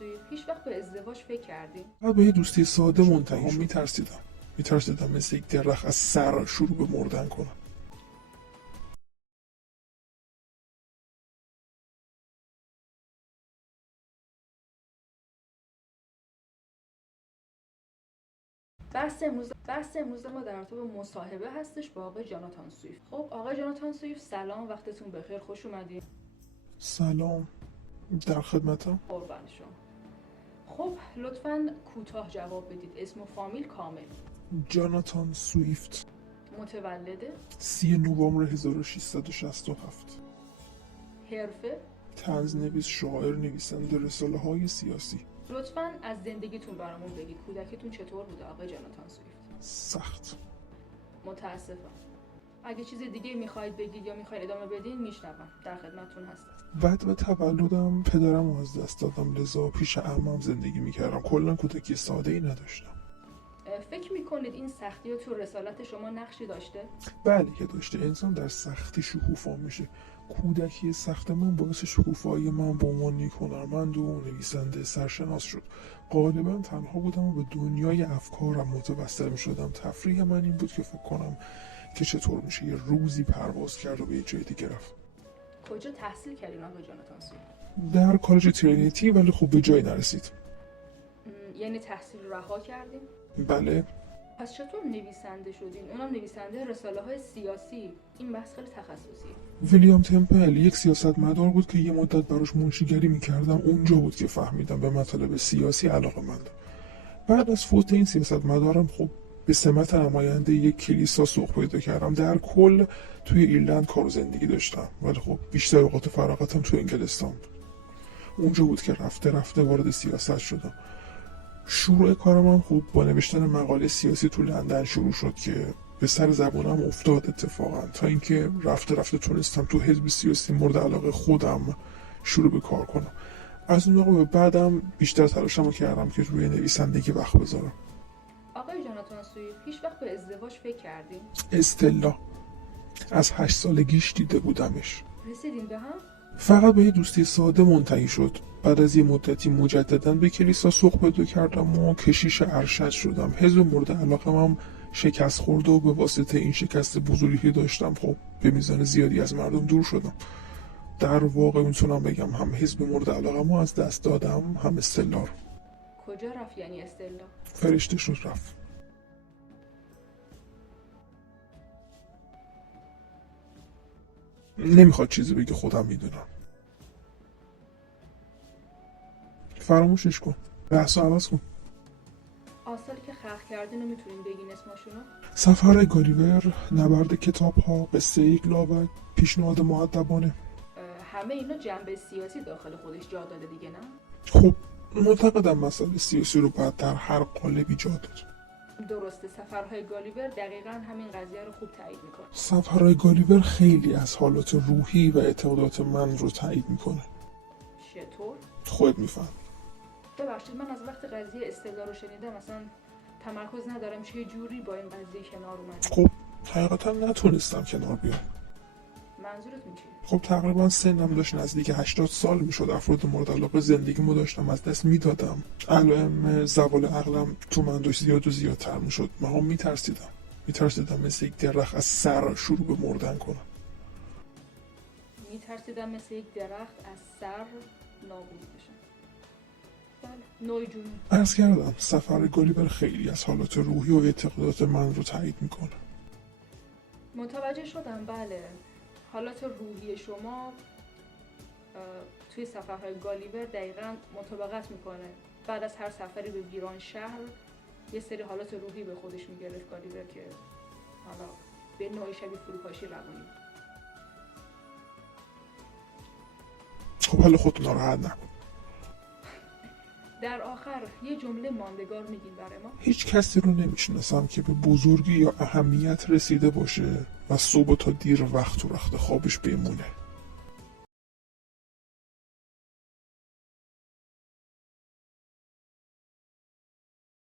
سویف هیچ وقت به ازدواج فکر کردی؟ بعد به یه دوستی ساده منتهی شد. میترسیدم مثل یک درخت از سر شروع به مردن کنم. بحث امروز ما در رابطه با مصاحبه هستش با آقای جاناتان سویف. خب آقای جاناتان سویف سلام، وقتتون بخیر، خوش اومدید. سلام، در خدمتم. قربان شما. خب لطفاً کوتاه جواب بدید، اسم و فامیل کامل. جاناتان سویفت. متولده؟ 30 نوامبر 1667. حرفه؟ طنزنویس، شاعر، نویسنده رساله های سیاسی. لطفاً از زندگیتون برامون بگید. کودکیتون چطور بوده آقای جاناتان سویفت؟ سخت. متاسفم. اگه چیز دیگه میخواید بگید یا میخواید ادامه بدین میشنوم، در خدمتتون هستم. بعد به تولدم پدرم رو از دست دادم، لذا پیش عمم زندگی میکردم. کلا کودکی ساده ای نداشتم. فکر میکنید این سختی تو رسالت شما نقشی داشته؟ بله که داشته. انسان در سختی شکوفا میشه. کودکی سخت من باعث شکوفایی من به عنوان نیک هنرمند و نویسنده سرشناس شد. غالبا تنها بودم و به دنیای افکارم متوسل میشدم. تفریح من این بود که فکر کنم که چطور میشه یه روزی پرواز کرد و به یه جای دیگه رفت. کجا تحصیل کردین آقای جاناتان سویفت؟ در کالج ترینیتی، ولی خب به جای نرسید. یعنی تحصیل رها کردین؟ بله. پس چطور نویسنده شدین؟ اونم نویسنده رساله های سیاسی. این بحث خیلی تخصصیه. ویلیام تمپل یک سیاستمدار بود که یه مدت براش منشیگری میکردم. اونجا بود که فهمیدم به مطالب سیاسی علاقه‌مندم. بعد از فوت این سیاستمدارم خب به سمت نماینده یک کلیسا سوق پیدا کردم. در کل توی ایرلند کار و زندگی داشتم، ولی خب بیشتر اوقات فراغتم توی انگلستان بود. اونجا بود که رفته رفته وارد سیاست شدم. شروع کارم هم خوب با نوشتن مقاله سیاسی تو لندن شروع شد که به سر زبونم افتاد اتفاقا، تا اینکه رفته رفته تونستم تو حزب سیاسی مورد علاقه خودم شروع به کار کنم. از اون موقع به بعدم بیشتر تلاشمو کردم که روی نویسندگی وقت بذارم. آقای جاناتان سویفت هیچ وقت به ازدواج فکر کردین؟ استلا از 8 سالگیش دیده بودمش. رسیدین به هم؟ فقط به یه دوستی ساده منتهی شد. بعد از یه مدتی مجددا به کلیسا سوق پیدا کردم و کشیش ارشد شدم. حزب مورد علاقه هم شکست خورد و به واسطه این شکست بزرگی داشتم خب به میزان زیادی از مردم دور شدم. در واقع میتونم بگم هم حزب مورد علاقه ما از دست دادم، هم استلا رو. کجا رفت یعنی استلا؟ فرشته شد رفت. نمیخواد چیزی بگه، خودم میدونم. فراموشش کن. بحثو عوض کن. آثاری که خلق کردین رو میتونین بگین اسمشونو؟ سفر گالیور، نبرد کتاب ها، قصه یک لاوک، پیشنهاد مؤدبانه. همه اینا جنبه سیاسی داخل خودش جا داده دیگه نه؟ خب معتقدم مسئله سیاسی رو باید در هر قالبی جا داد. درسته. سفرهای گالیور دقیقاً همین قضیه رو خوب تایید میکنه. سفرهای گالیور خیلی از حالات روحی و اعتقادات من رو تایید میکنه. چطور؟ خودت میفهم. ببخشید من از وقت قضیه استلا رو شنیدم اصلا تمرکز ندارم چه جوری با این قضیه کنار اومدید. خب حقیقتا نتونستم کنار بیام. منظورتون چیه؟ خب تقریبا سنم داشت نزدیک 80 سال میشد. افراد مورد علاقه زندگیمو داشتم از دست میدادم. علائم زوال عقلم تو من داشت زیاد و زیادتر میشد. من هم میترسیدم مثل یک درخت از سر شروع به مردن کنم. میترسیدم مثل یک درخت از سر نابود بشم. بله، نوعی جنون. عرض کردم سفر گالیور خیلی از حالات روحی و اعتقادات من رو تایید میکنه. متوجه شدم. بله، حالات روحی شما توی سفرهای گالیور دقیقاً مطابقت میکنه. بعد از هر سفری به ویران شهر یه سری حالات روحی به خودش میگرفت گالیور که حالا به نوعی شبیه فروپاشی روانی. خب حالا خودت ناراحت نکن. در آخر یه جمله ماندگار میگین برای ما؟ هیچ کسی رو نمیشناسم که به بزرگی یا اهمیت رسیده باشه و صبح تا دیر وقت تو رخت خوابش بمونه.